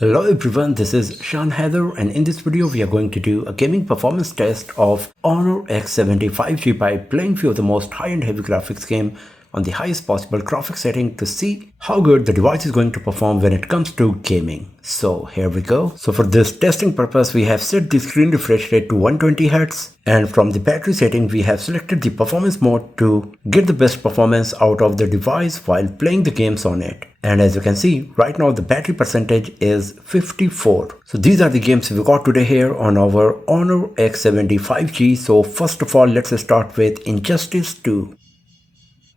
Hello everyone, this is Shan Heather, and in this video we are going to do a gaming performance test of Honor X7d 5G by playing few of the most high-end heavy graphics game on the highest possible graphics setting to see how good the device is going to perform when it comes to gaming. So here we go. So for this testing purpose we have set the screen refresh rate to 120Hz, and from the battery setting we have selected the performance mode to get the best performance out of the device while playing the games on it. And as you can see, right now the battery percentage is 54. So these are the games we got today here on our Honor X7d 5G. So first of all, let's start with Injustice 2.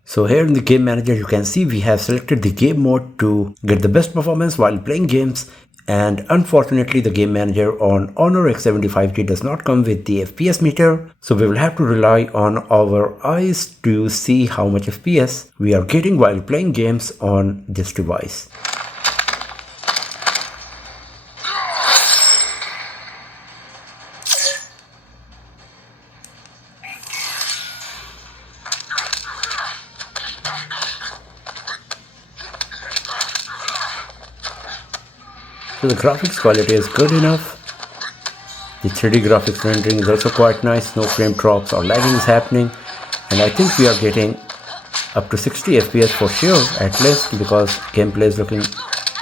So here in the game manager you can see we have selected the game mode to get the best performance while playing games, and unfortunately the game manager on Honor X7d 5G does not come with the FPS meter, so we will have to rely on our eyes to see how much FPS we are getting while playing games on this device. So the graphics quality is good enough. The 3D graphics rendering is also quite nice, no frame drops or lagging is happening, and I think we are getting up to 60 FPS for sure at least, because gameplay is looking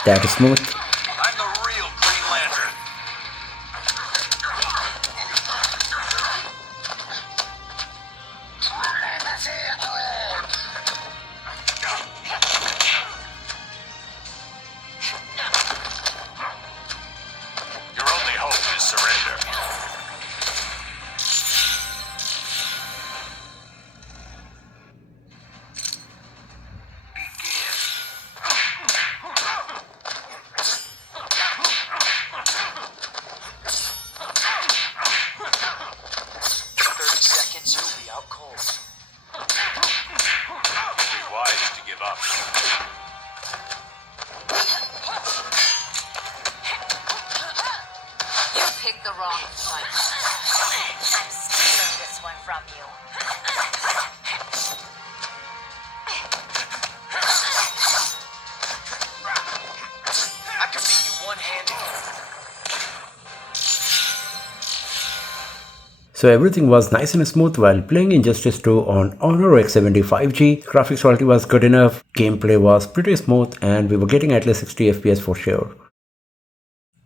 that smooth. I'm the real Green Lantern. Your only hope is surrender. You'll be out cold. It'd be wise to give up. You picked the wrong fight. I'm stealing this one from you. I can beat you one-handed. So everything was nice and smooth while playing Injustice 2 on Honor X7d 5G. Graphics quality was good enough, gameplay was pretty smooth, and we were getting at least 60 FPS for sure.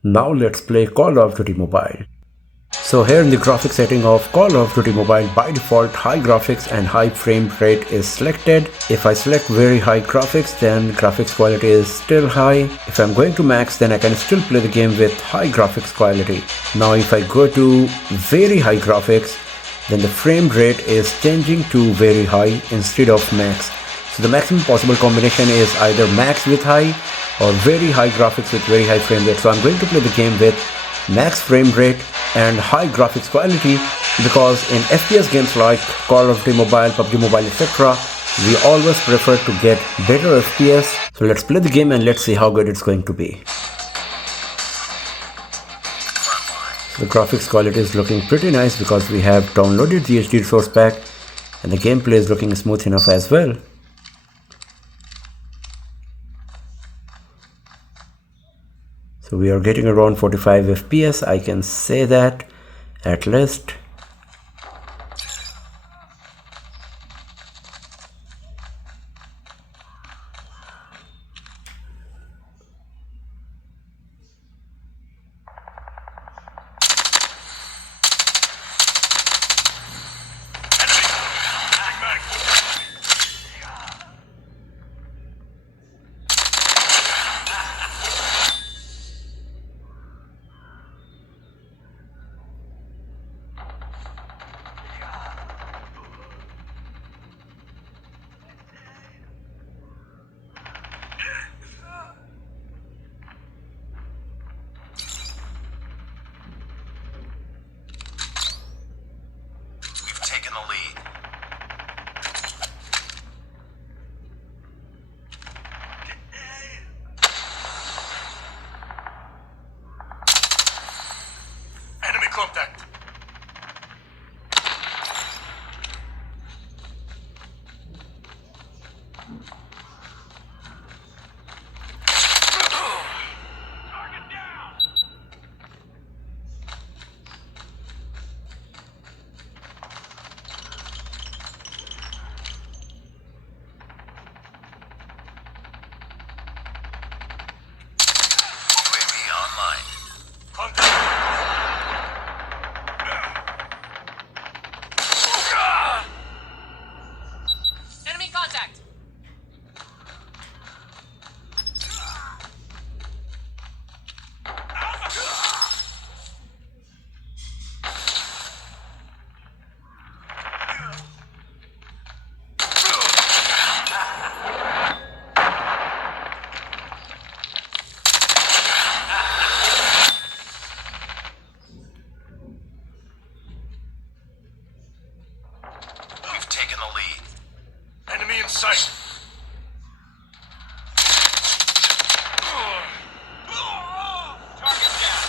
Now let's play Call of Duty Mobile. So here in the graphics setting of Call of Duty Mobile, by default high graphics and high frame rate is selected. If I select very high graphics, then graphics quality is still high. If I'm going to max, then I can still play the game with high graphics quality. Now if I go to very high graphics, then the frame rate is changing to very high instead of max. So the maximum possible combination is either max with high or very high graphics with very high frame rate. So I'm going to play the game with max frame rate and high graphics quality, because in FPS games like Call of Duty Mobile, PUBG Mobile, etc., we always prefer to get better FPS. So let's play the game and let's see how good it's going to be. So the graphics quality is looking pretty nice because we have downloaded the HD resource pack, and the gameplay is looking smooth enough as well. So we are getting around 45 FPS, I can say that at least. Taking the lead. Enemy contact. Target down. sight. Target down.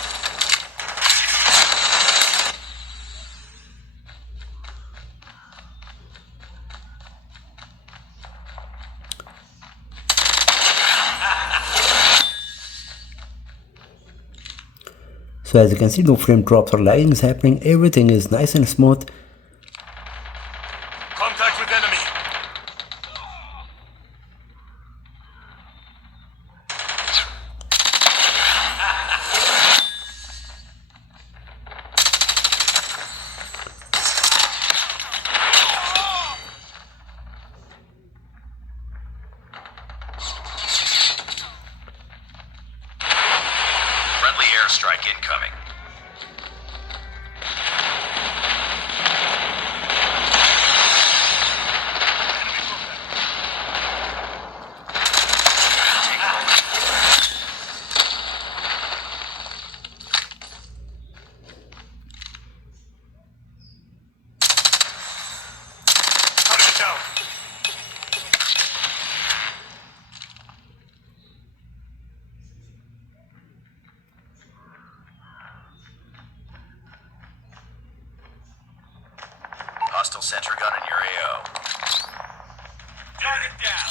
So as you can see, no frame drops or lagging is happening. Everything is nice and smooth. Contact with enemy. Friendly airstrike incoming. Target down. Hostile sentry gun in your AO. Target down.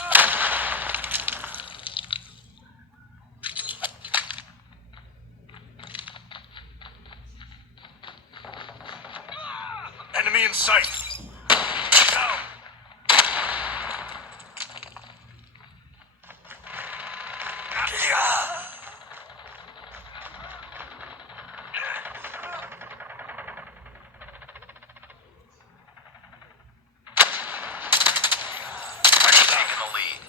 Enemy in sight. Down. Taking the lead.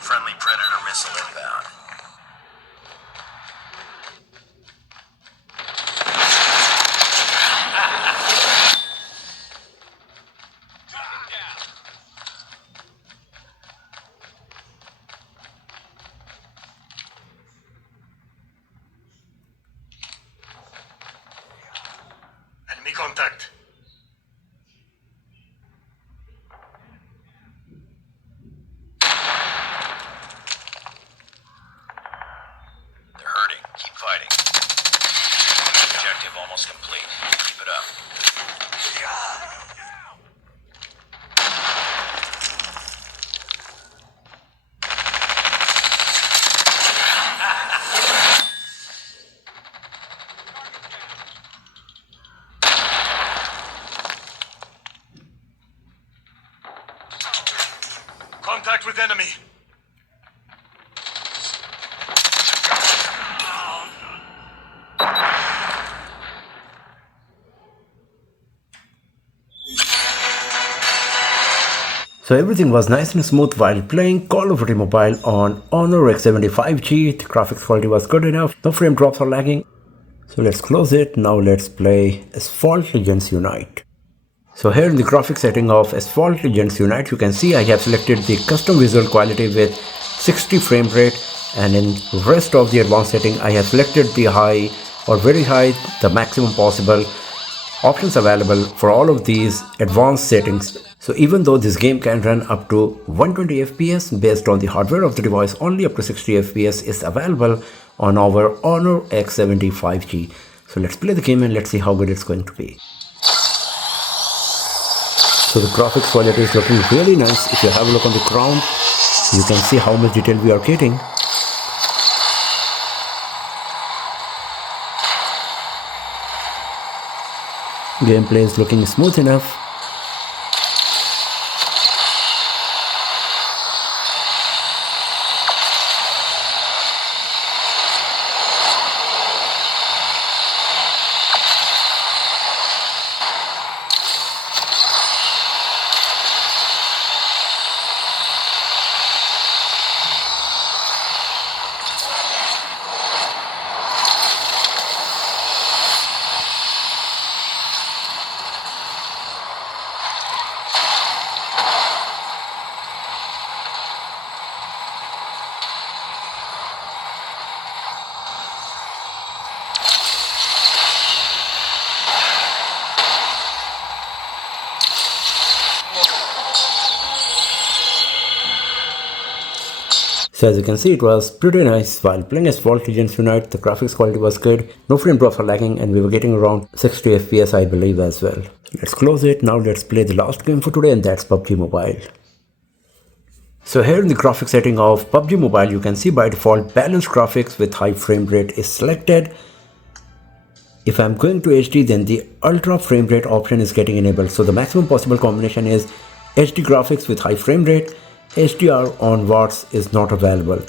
Friendly Predator missile inbound. Enemy contact. They're hurting. Keep fighting. Objective almost complete. Keep it up. Contact with enemy. So everything was nice and smooth while playing Call of Duty Mobile on Honor X7d 5G. The graphics quality was good enough. No frame drops or lagging. So let's close it. Now let's play Asphalt Legends Unite. So here in the graphics setting of Asphalt Legends Unite, you can see I have selected the custom visual quality with 60 frame rate, and in rest of the advanced setting I have selected the high or very high, the maximum possible. Options available for all of these advanced settings. So even though this game can run up to 120 FPS based on the hardware of the device, only up to 60 FPS is available on our Honor X7d 5G. So let's play the game and let's see how good it's going to be. So the graphics quality is looking really nice. If you have a look on the ground, you can see how much detail we are getting. Gameplay is looking smooth enough. So as you can see, it was pretty nice. While playing Asphalt Legends Unite, the graphics quality was good, no frame drops or lagging, and we were getting around 60 FPS I believe as well. Let's close it. Now let's play the last game for today, and that's PUBG Mobile. So here in the graphics setting of PUBG Mobile, you can see by default balanced graphics with high frame rate is selected. If I'm going to HD, then the ultra frame rate option is getting enabled. So the maximum possible combination is HD graphics with high frame rate. HDR on watts is not available.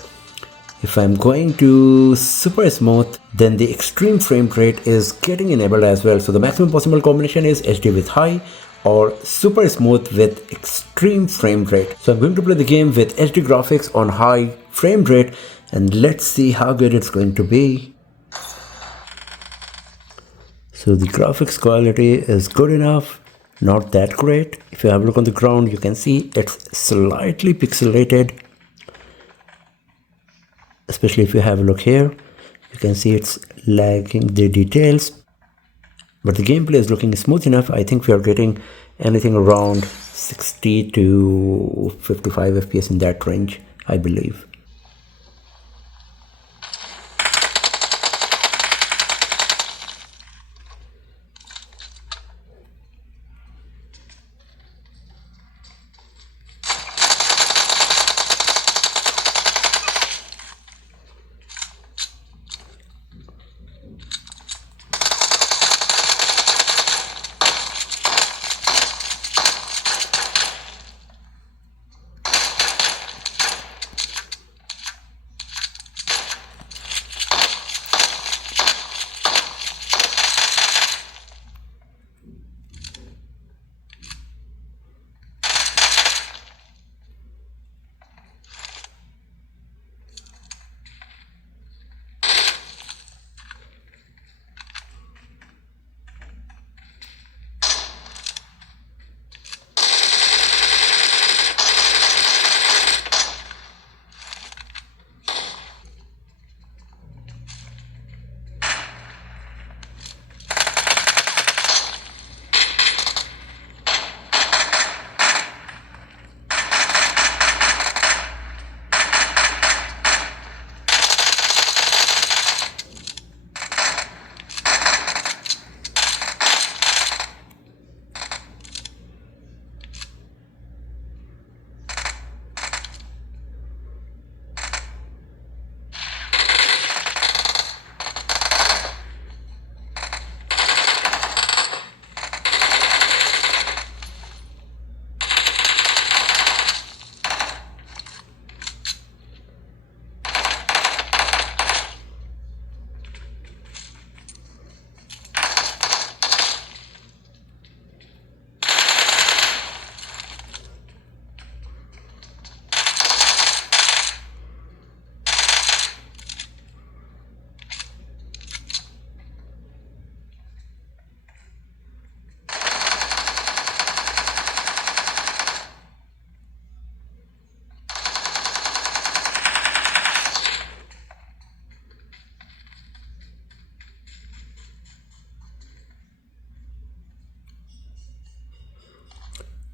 If I'm going to super smooth, then the extreme frame rate is getting enabled as well. So the maximum possible combination is HD with high or super smooth with extreme frame rate. So I'm going to play the game with HD graphics on high frame rate, and let's see how good it's going to be. So the graphics quality is good enough, not that great. If you have a look on the ground, you can see it's slightly pixelated. Especially if you have a look here, you can see it's lagging the details. But the gameplay is looking smooth enough. I think we are getting anything around 60 to 55 FPS in that range, I believe.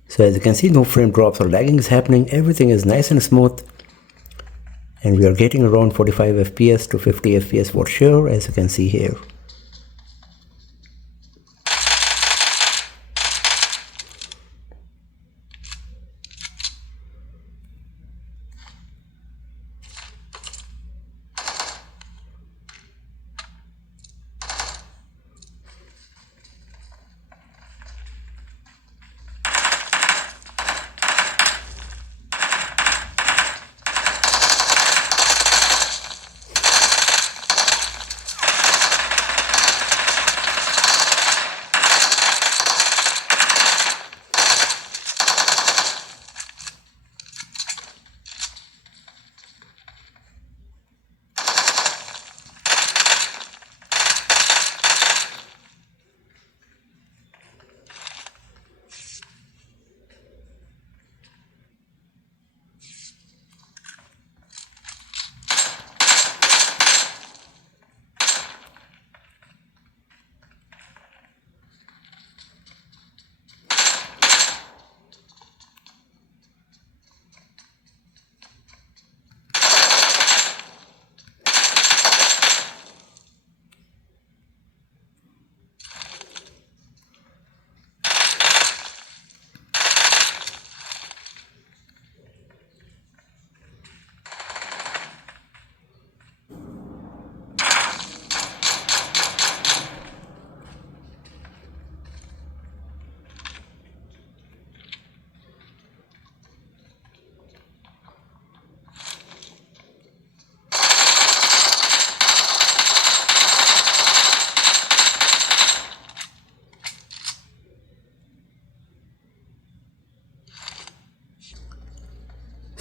So as you can see, no frame drops or lagging is happening. Everything is nice and smooth. And we are getting around 45 FPS to 50 FPS for sure, as you can see here.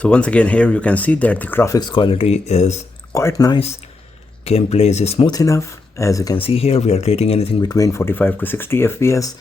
So once again here you can see that the graphics quality is quite nice. Gameplay is smooth enough. As you can see here, we are getting anything between 45 to 60 FPS.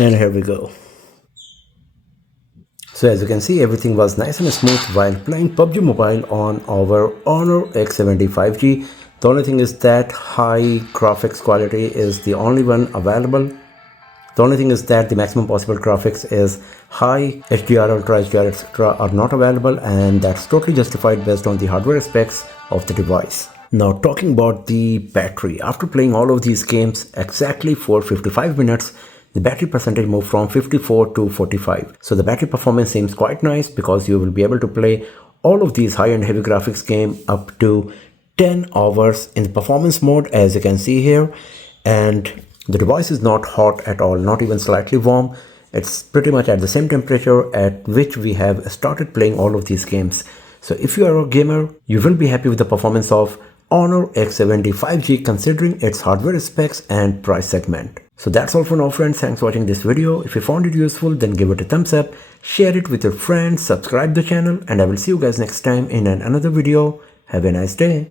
And here we go. So as you can see, everything was nice and smooth while playing PUBG Mobile on our Honor X7d 5G. The only thing is that high graphics quality is the only one available. The only thing is that the maximum possible graphics is high. HDR, Ultra HDR, etc. are not available, and that's totally justified based on the hardware specs of the device. Now talking about the battery, after playing all of these games exactly for 55 minutes, the battery percentage moved from 54 to 45. So the battery performance seems quite nice because you will be able to play all of these high-end heavy graphics game up to 10 hours in the performance mode, as you can see here. And the device is not hot at all, not even slightly warm. It's pretty much at the same temperature at which we have started playing all of these games. So if you are a gamer, you will be happy with the performance of Honor X7d 5G considering its hardware specs and price segment. So that's all for now, friends. Thanks for watching this video. If you found it useful, then give it a thumbs up, share it with your friends, subscribe the channel, and I will see you guys next time in another video. Have a nice day.